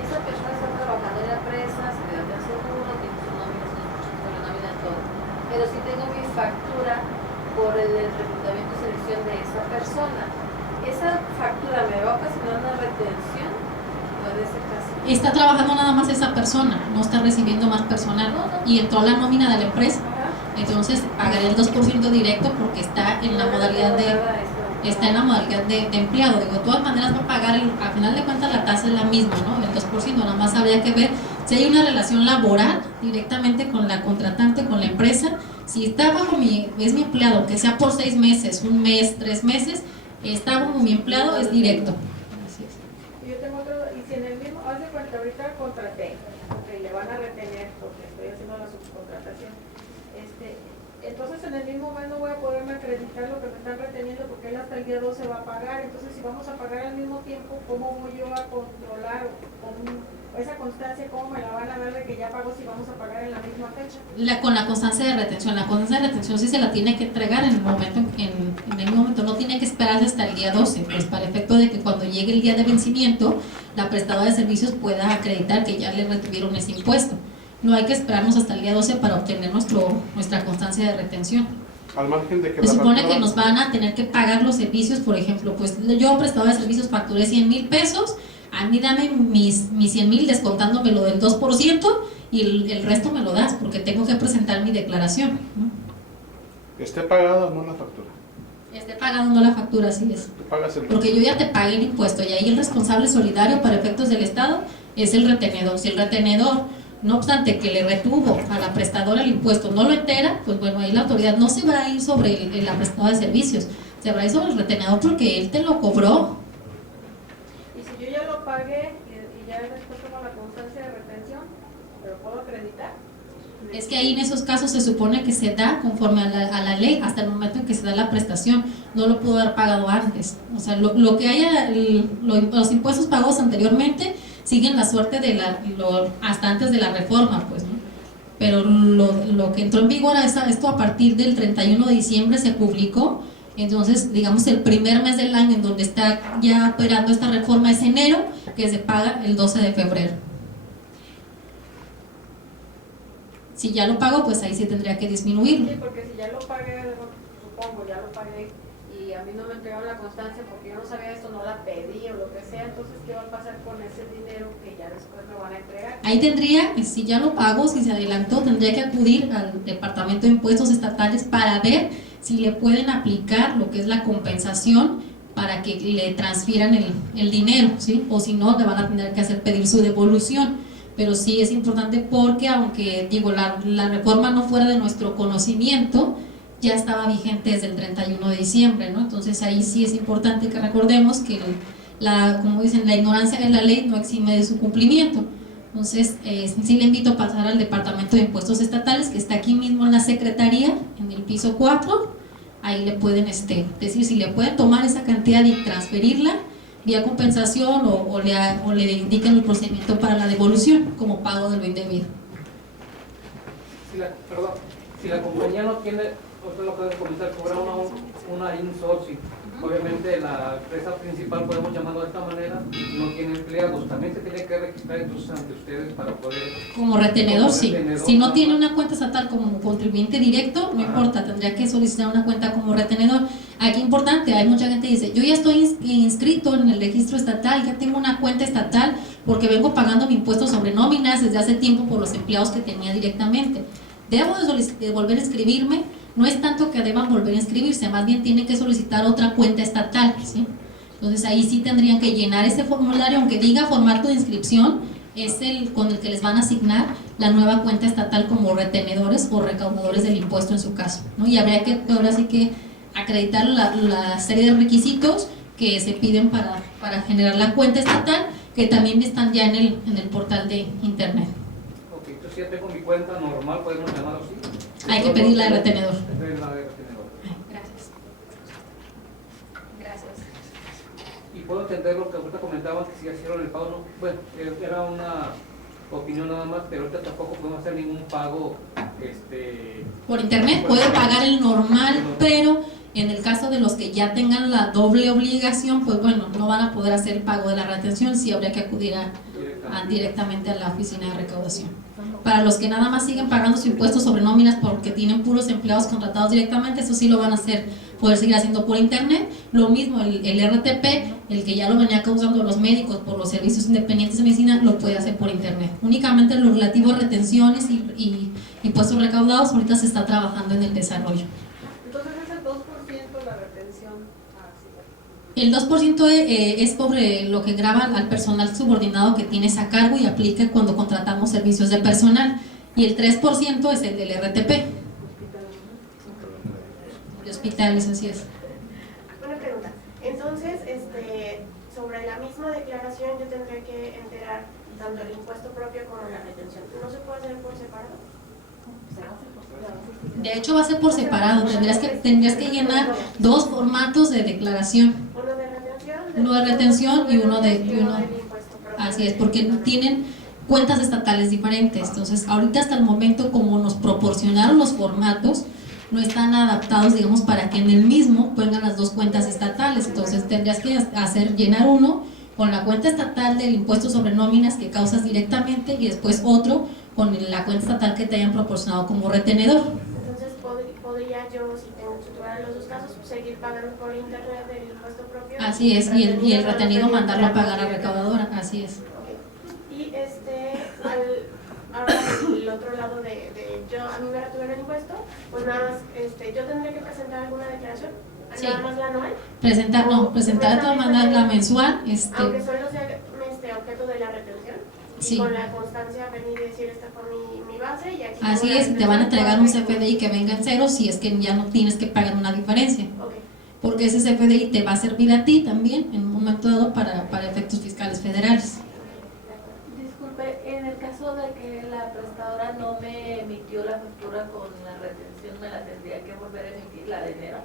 esa persona está trabajando en la empresa, se le da el seguro, tiene su nómina, su nómina, todo. Pero sí tengo mi factura por el reclutamiento y selección de esa persona. ¿Esa factura me va a ocasionar una retención o en ese caso? Está trabajando nada más esa persona, no está recibiendo más personal y entró a la nómina de la empresa. Entonces pagaré el 2% directo porque está en la modalidad de empleado. Digo, de todas maneras va a pagar, al final de cuentas la tasa es la misma, ¿no? El 2%, nada más habría que ver si hay una relación laboral directamente con la contratante, con la empresa. Si está bajo es mi empleado, que sea por 6 meses, 1 mes, 3 meses, está bajo mi empleado, es directo. Así es. Y yo tengo otro, y si en el mismo, haz de cuenta, ahorita contraté, que le van a retener porque estoy haciendo la subcontratación. Entonces en el mismo mes no voy a poderme acreditar lo que me están reteniendo porque él hasta el día 12 va a pagar. Entonces si vamos a pagar al mismo tiempo, ¿cómo voy yo a controlar esa constancia? ¿Cómo me la van a dar de que ya pago si vamos a pagar en la misma fecha? Con la constancia de retención. La constancia de retención sí se la tiene que entregar en el momento, en el momento, no tiene que esperarse hasta el día 12, pues para efecto de que cuando llegue el día de vencimiento, la prestadora de servicios pueda acreditar que ya le retuvieron ese impuesto. No hay que esperarnos hasta el día 12 para obtener nuestra constancia de retención. Al margen de que Se supone que nos van a tener que pagar los servicios, por ejemplo, pues yo prestadora de servicios facturé 100,000 pesos, a mí dame mis 100,000 descontándome lo del 2% y el resto me lo das porque tengo que presentar mi declaración, ¿no? esté pagada o no la factura. Esté pagando la factura, así es. Tú pagas el Porque yo ya te pagué el impuesto y ahí el responsable solidario para efectos del Estado es el retenedor. Si el retenedor, no obstante que le retuvo a la prestadora el impuesto, no lo entera, pues bueno, ahí la autoridad no se va a ir sobre la prestadora de servicios, se va a ir sobre el retenedor porque él te lo cobró. Y si yo ya lo pagué y ya después tomo la constancia de retención, ¿pero puedo acreditar? Es que ahí en esos casos se supone que se da conforme a la ley hasta el momento en que se da la prestación, no lo pudo haber pagado antes. O sea, lo que haya, los impuestos pagados anteriormente siguen la suerte de hasta antes de la reforma, pues, ¿no? Pero lo que entró en vigor esto a partir del 31 de diciembre se publicó. Entonces, digamos, el primer mes del año en donde está ya operando esta reforma es enero, que se paga el 12 de febrero. Si ya lo pago, pues ahí sí tendría que disminuirlo. Sí, porque si ya lo pagué, supongo, ya lo pagué y a mí no me entregaron la constancia porque yo no sabía esto, no la pedí o lo que sea, entonces ¿qué va a pasar con ese dinero que ya después me van a entregar? Ahí tendría, si ya lo pago, si se adelantó, tendría que acudir al Departamento de Impuestos Estatales para ver si le pueden aplicar lo que es la compensación para que le transfieran el dinero, ¿sí? O si no, le van a tener que pedir su devolución. Pero sí es importante porque aunque digo la reforma no fuera de nuestro conocimiento, ya estaba vigente desde el 31 de diciembre, ¿no? Entonces ahí sí es importante que recordemos que como dicen, la ignorancia de la ley no exime de su cumplimiento. Entonces sí le invito a pasar al Departamento de Impuestos Estatales, que está aquí mismo en la Secretaría, en el piso 4, ahí le pueden decir si le pueden tomar esa cantidad y transferirla vía compensación o le indican el procedimiento para la devolución como pago de lo indebido. Si la compañía no tiene, usted lo puede comenzar a cobrar una insourcing, obviamente la empresa principal, podemos llamarlo de esta manera, no tiene empleados, también se tiene que registrar entonces ante ustedes para poder... Como retenedor, sí. retenedor, Si no tiene una cuenta estatal como contribuyente directo, no importa, tendría que solicitar una cuenta como retenedor. Aquí importante, hay mucha gente que dice, yo ya estoy inscrito en el registro estatal, ya tengo una cuenta estatal porque vengo pagando mi impuesto sobre nóminas desde hace tiempo por los empleados que tenía directamente. Debo de volver a inscribirme. No es tanto que deban volver a inscribirse, más bien tienen que solicitar otra cuenta estatal, ¿sí? Entonces ahí sí tendrían que llenar ese formulario, aunque diga formato de inscripción, es el con el que les van a asignar la nueva cuenta estatal como retenedores o recaudadores del impuesto en su caso, ¿no? Y habría que ahora sí que acreditar la serie de requisitos que se piden para generar la cuenta estatal, que también están ya en el portal de internet. Ok, entonces ya tengo mi cuenta normal, podemos llamarlo así. Hay que pedirla de retenedor. Pedirla de retenedor. Gracias. Gracias. Y puedo entender lo que ahorita comentaban, que si hicieron el pago, no, bueno, era una opinión nada más, pero ahorita tampoco podemos hacer ningún pago Por internet puede pagar el normal, pero en el caso de los que ya tengan la doble obligación, pues bueno, no van a poder hacer el pago de la retención, sí habría que acudir directamente a la oficina de recaudación. Para los que nada más siguen pagando su impuesto sobre nóminas porque tienen puros empleados contratados directamente, eso sí lo van a hacer, poder seguir haciendo por internet. Lo mismo el RTP, el que ya lo venía causando los médicos por los servicios independientes de medicina, lo puede hacer por internet. Únicamente lo relativo a retenciones y impuestos recaudados ahorita se está trabajando en el desarrollo. Entonces es el 2% la retención. El 2% es sobre lo que graba al personal subordinado que tienes a cargo y aplica cuando contratamos servicios de personal. Y el 3% es el del RTP. De hospitales, así es. Una pregunta. Entonces, sobre la misma declaración yo tendré que enterar tanto el impuesto propio como la retención. ¿No se puede hacer por separado? De hecho va a ser por separado, tendrías que llenar dos formatos de declaración. Uno de retención y uno de impuesto propio. Así es, porque tienen cuentas estatales diferentes. Entonces, ahorita hasta el momento, como nos proporcionaron los formatos, no están adaptados, digamos, para que en el mismo pongan las dos cuentas estatales. Entonces, tendrías que llenar uno con la cuenta estatal del impuesto sobre nóminas que causas directamente y después otro con la cuenta estatal que te hayan proporcionado como retenedor. Entonces, ¿podría yo, si tuviera los dos casos, seguir pagando por internet el impuesto propio? Así es, y el retenido mandarlo a pagar a recaudadora, así es. Okay. Y ahora el otro lado a mí me retuvieron el impuesto, pues nada más, yo tendría que presentar alguna declaración, Sí. nada más la anual. Presentar de todas maneras la mensual. Aunque solo sea objeto de la retención. Sí. Y con la constancia venir y decir, esta fue mi base y aquí... Así es, te van a entregar un CFDI que venga en cero si es que ya no tienes que pagar una diferencia. Okay. Porque ese CFDI te va a servir a ti también en un momento dado para efectos fiscales federales. Disculpe, en el caso de que la prestadora no me emitió la factura con la retención, ¿me la tendría que volver a emitir la de enero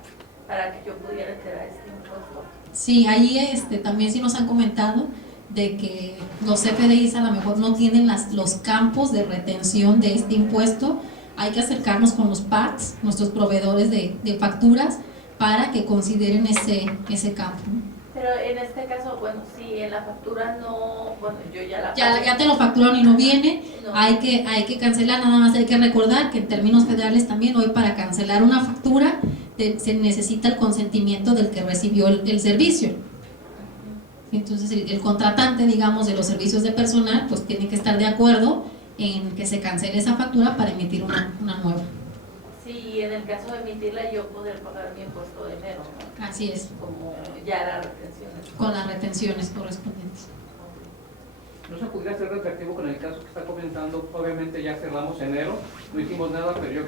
para que yo pudiera enterar este impuesto? Sí, ahí también sí nos han comentado de que los CFDIs a lo mejor no tienen los campos de retención de este impuesto. Hay que acercarnos con los PACs, nuestros proveedores de facturas, para que consideren ese campo. Pero en este caso, bueno, si en la factura no, bueno, yo ya la ya te lo facturaron y no viene, no. hay que cancelar. Nada más hay que recordar que en términos federales también hoy para cancelar una factura se necesita el consentimiento del que recibió el servicio. Entonces el contratante, digamos, de los servicios de personal, pues tiene que estar de acuerdo en que se cancele esa factura para emitir una nueva. Sí, en el caso de emitirla yo poder pagar mi impuesto de enero, ¿no? Así es, Como ya la retención. con las retenciones correspondientes. No se pudiera ser retroactivo con el caso que está comentando. Obviamente ya cerramos enero, no hicimos nada, pero yo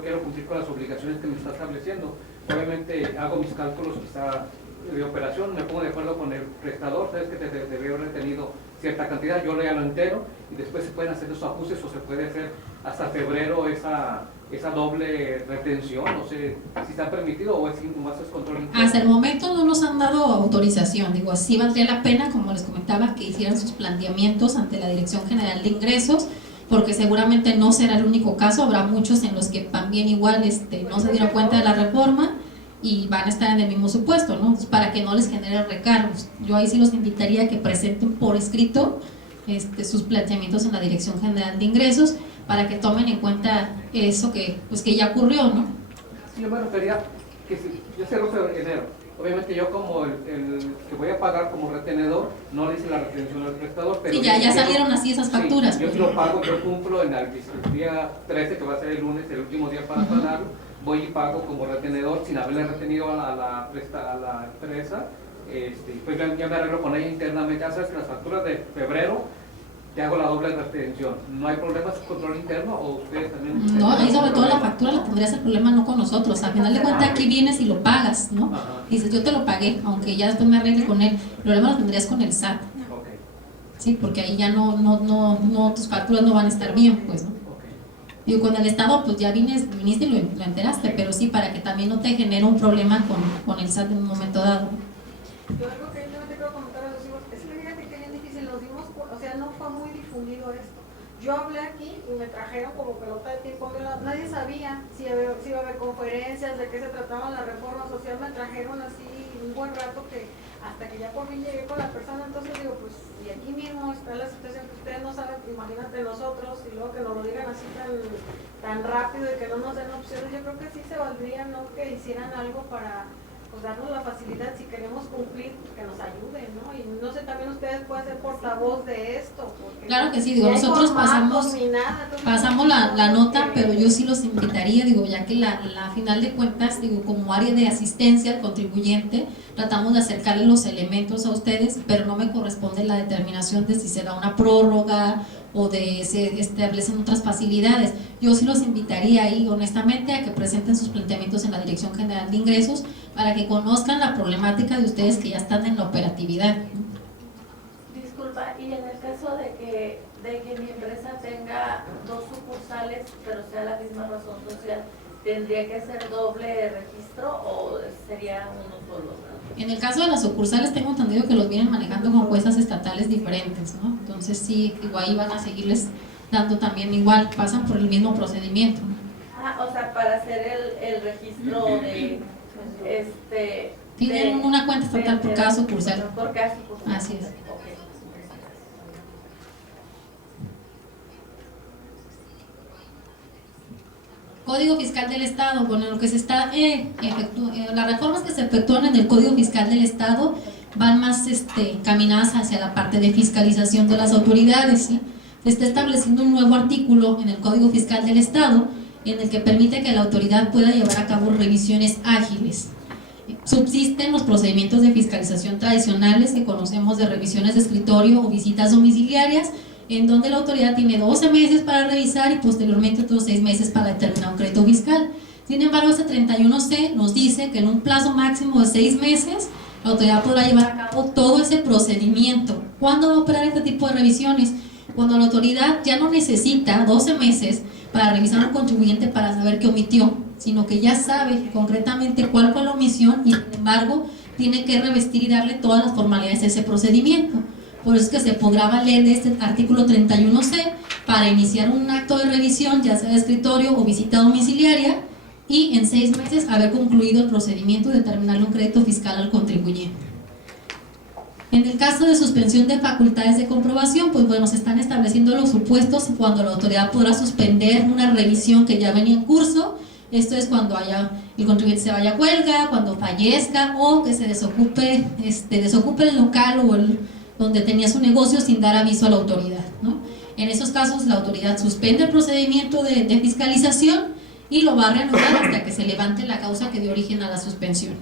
quiero cumplir con las obligaciones que me está estableciendo. Obviamente hago mis cálculos quizá de operación, me pongo de acuerdo con el prestador, sabes que te debe haber retenido cierta cantidad, yo ya lo entero y después se pueden hacer esos ajustes o se puede hacer hasta febrero esa doble retención. No sé si está permitido o es más es control interno. Hasta el momento no nos han dado autorización, digo, así valdría la pena, como les comentaba, que hicieran sus planteamientos ante la Dirección General de Ingresos, porque seguramente no será el único caso, habrá muchos en los que también igual no se dieron cuenta de la reforma y van a estar en el mismo supuesto, ¿no? Entonces, para que no les genere recargos. Yo ahí sí los invitaría a que presenten por escrito sus planteamientos en la Dirección General de Ingresos para que tomen en cuenta eso que ya ocurrió, ¿no? Sí, yo me refería que si yo cerro enero, obviamente yo como el que voy a pagar como retenedor, no le hice la retención al prestador, pero... Sí, ya salieron así esas facturas. Sí, yo sí lo pago, yo cumplo en el día 13, que va a ser el lunes, el último día para pagarlo, voy y pago como retenedor sin haberle retenido a la empresa, pues ya me arreglo con ella internamente. Ya sabes que las facturas de febrero te hago la doble retención. ¿No hay problemas de control interno o ustedes también? No, ahí sobre todo la factura la tendrías el problema no con nosotros. Al final de cuentas aquí vienes y lo pagas, ¿no? Ajá. Dices, yo te lo pagué, aunque ya después me arregle con él. El problema lo tendrías con el SAT, Ok, ¿sí? Porque ahí ya no tus facturas no van a estar bien, pues, ¿no? ok. Digo, con el Estado, pues ya viniste y lo enteraste, pero sí, para que también no te genere un problema con el SAT en un momento dado. Yo algo que yo te quiero comentar a los hijos, es que fíjate que bien difícil, nos dimos, o sea, no fue muy difundido esto. Yo hablé aquí y me trajeron como pelota de tiempo, nadie sabía si iba a haber conferencias, de qué se trataba la reforma social, me trajeron así un buen rato que hasta que ya por fin llegué con la persona, entonces digo, pues, y aquí mismo está la situación que ustedes no saben, imagínate nosotros, y luego que nos lo digan así tan rápido y que no nos den opciones, yo creo que sí se valdría, ¿no?, que hicieran algo para, pues, darnos la facilidad, si queremos cumplir, que nos ayuden, ¿no? Y no sé, también ustedes pueden ser portavoz de esto, porque Claro que sí, digo, ni hay nosotros formatos ni nada, entonces, pasamos la nota, pero yo sí los invitaría, digo, ya que la final de cuentas, digo, como área de asistencia al contribuyente, tratamos de acercarle los elementos a ustedes, pero no me corresponde la determinación de si será una prórroga o de se establecen otras facilidades. Yo sí los invitaría ahí, honestamente, a que presenten sus planteamientos en la Dirección General de Ingresos para que conozcan la problemática de ustedes que ya están en la operatividad, ¿no? Disculpa, y en el caso de que mi empresa tenga 2 sucursales, pero sea la misma razón social, ¿tendría que ser doble registro o sería uno solo? En el caso de las sucursales tengo entendido que los vienen manejando con juezas estatales diferentes, ¿no? Entonces sí, igual ahí van a seguirles dando también igual, pasan por el mismo procedimiento, ¿no? Ah, o sea, para hacer el registro de Tienen una cuenta estatal por cada sucursal. Por cada sucursal. Así es. Ok. Código Fiscal del Estado, bueno, lo que se está las reformas que se efectúan en el Código Fiscal del Estado van más caminadas hacia la parte de fiscalización de las autoridades, ¿sí? Se está estableciendo un nuevo artículo en el Código Fiscal del Estado en el que permite que la autoridad pueda llevar a cabo revisiones ágiles. Subsisten los procedimientos de fiscalización tradicionales que conocemos de revisiones de escritorio o visitas domiciliarias, en donde la autoridad tiene 12 meses para revisar y posteriormente otros 6 meses para determinar un crédito fiscal. Sin embargo, este 31C nos dice que en un plazo máximo de 6 meses la autoridad podrá llevar a cabo todo ese procedimiento. ¿Cuándo va a operar este tipo de revisiones? Cuando la autoridad ya no necesita 12 meses para revisar al contribuyente para saber qué omitió, sino que ya sabe concretamente cuál fue la omisión y sin embargo tiene que revestir y darle todas las formalidades de ese procedimiento. Por eso es que se podrá valer de este artículo 31C para iniciar un acto de revisión, ya sea de escritorio o visita domiciliaria, y en 6 meses haber concluido el procedimiento y determinarle un crédito fiscal al contribuyente. En el caso de suspensión de facultades de comprobación, pues bueno, se están estableciendo los supuestos cuando la autoridad podrá suspender una revisión que ya venía en curso. Esto es cuando el contribuyente se vaya a huelga, cuando fallezca o que se desocupe el local o donde tenía su negocio sin dar aviso a la autoridad, ¿no? En esos casos la autoridad suspende el procedimiento de fiscalización y lo va a reanudar hasta que se levante la causa que dio origen a la suspensión.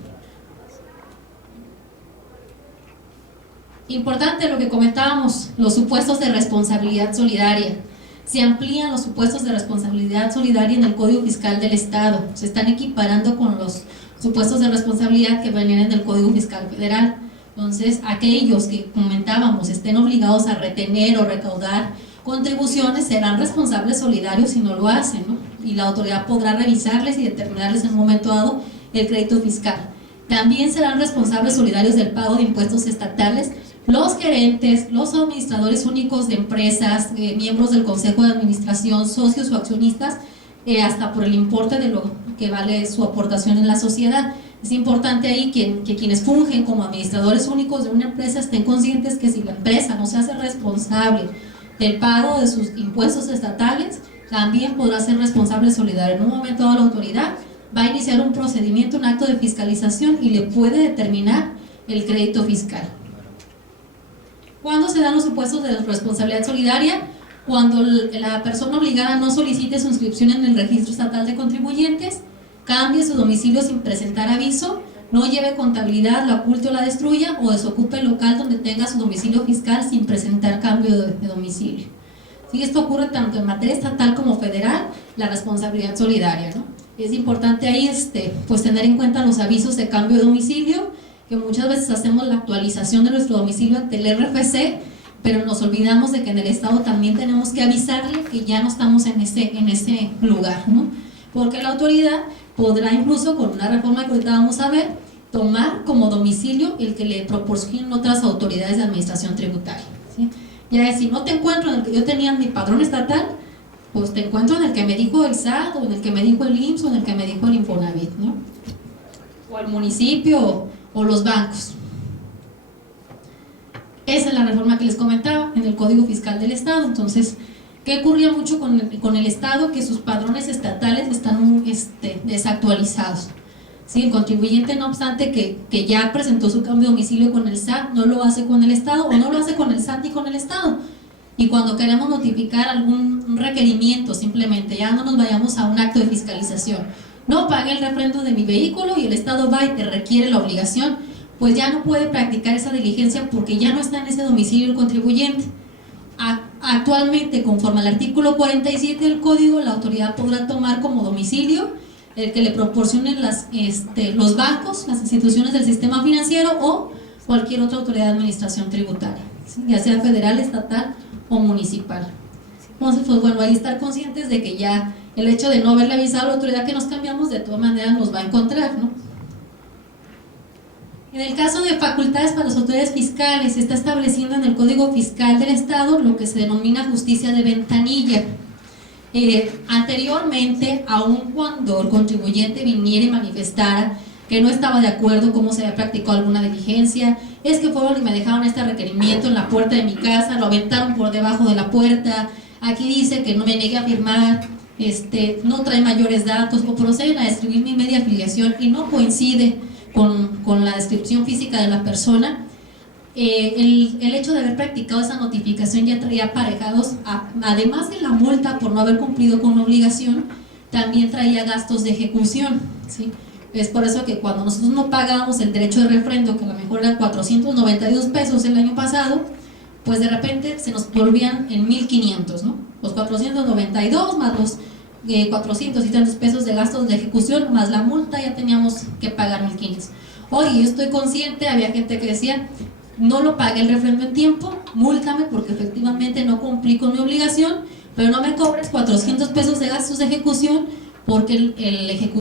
Importante lo que comentábamos, los supuestos de responsabilidad solidaria. Se amplían los supuestos de responsabilidad solidaria en el Código Fiscal del Estado. Se están equiparando con los supuestos de responsabilidad que venían en el Código Fiscal Federal. Entonces, aquellos que comentábamos estén obligados a retener o recaudar contribuciones serán responsables solidarios si no lo hacen, ¿no? Y la autoridad podrá revisarles y determinarles en un momento dado el crédito fiscal. También serán responsables solidarios del pago de impuestos estatales los gerentes, los administradores únicos de empresas, miembros del consejo de administración, socios o accionistas, hasta por el importe de lo que vale su aportación en la sociedad. Es importante ahí que quienes fungen como administradores únicos de una empresa estén conscientes que si la empresa no se hace responsable del pago de sus impuestos estatales, también podrá ser responsable solidario. En un momento dado la autoridad va a iniciar un procedimiento, un acto de fiscalización y le puede determinar el crédito fiscal. ¿Cuándo se dan los supuestos de responsabilidad solidaria? Cuando la persona obligada no solicite su inscripción en el registro estatal de contribuyentes, cambie su domicilio sin presentar aviso, no lleve contabilidad, la oculte o la destruya, o desocupe el local donde tenga su domicilio fiscal sin presentar cambio de domicilio. Sí, esto ocurre tanto en materia estatal como federal, la responsabilidad solidaria, ¿no? Es importante ahí pues tener en cuenta los avisos de cambio de domicilio, que muchas veces hacemos la actualización de nuestro domicilio ante el RFC, pero nos olvidamos de que en el estado también tenemos que avisarle que ya no estamos en ese lugar, ¿no? Porque la autoridad podrá incluso, con una reforma que ahorita vamos a ver, tomar como domicilio el que le proporcionen otras autoridades de administración tributaria, ¿sí? Ya si no te encuentro en el que yo tenía mi padrón estatal, pues te encuentro en el que me dijo el SAT, o en el que me dijo el IMSS, o en el que me dijo el Infonavit, ¿no? O el municipio, o los bancos. Esa es la reforma que les comentaba en el Código Fiscal del Estado. Entonces, ¿qué ocurría mucho con el Estado? Que sus padrones estatales están desactualizados. ¿Sí? El contribuyente, no obstante que ya presentó su cambio de domicilio con el SAT, no lo hace con el Estado, o no lo hace con el SAT ni con el Estado. Y cuando queremos notificar algún requerimiento, simplemente ya no nos vayamos a un acto de fiscalización, no pague el refrendo de mi vehículo y el Estado va y te requiere la obligación, pues ya no puede practicar esa diligencia porque ya no está en ese domicilio el contribuyente. Actualmente, conforme al artículo 47 del Código, la autoridad podrá tomar como domicilio el que le proporcionen los bancos, las instituciones del sistema financiero o cualquier otra autoridad de administración tributaria, ¿sí? Ya sea federal, estatal o municipal. Entonces, pues bueno, ahí estar conscientes de que ya el hecho de no haberle avisado a la autoridad que nos cambiamos, de todas maneras nos va a encontrar, ¿no? En el caso de facultades para las autoridades fiscales, se está estableciendo en el Código Fiscal del Estado lo que se denomina justicia de ventanilla. Anteriormente, aun cuando el contribuyente viniera y manifestara que no estaba de acuerdo cómo se había practicado alguna diligencia, es que fueron y me dejaron este requerimiento en la puerta de mi casa, lo aventaron por debajo de la puerta, aquí dice que no me negué a firmar, no trae mayores datos, o proceden a describir mi media afiliación y no coincide con la descripción física de la persona. El hecho de haber practicado esa notificación ya traía aparejados, además de la multa por no haber cumplido con una obligación, también traía gastos de ejecución, ¿sí? Es por eso que cuando nosotros no pagábamos el derecho de refrendo, que a lo mejor eran 492 pesos el año pasado, pues de repente se nos volvían en 1,500, ¿no? Los 492 más los 400 y tantos pesos de gastos de ejecución más la multa, ya teníamos que pagar 1,500. Oye, yo estoy consciente, había gente que decía, no lo pagué el refrendo en tiempo, múltame porque efectivamente no cumplí con mi obligación, pero no me cobres 400 pesos de gastos de ejecución porque el ejecutivo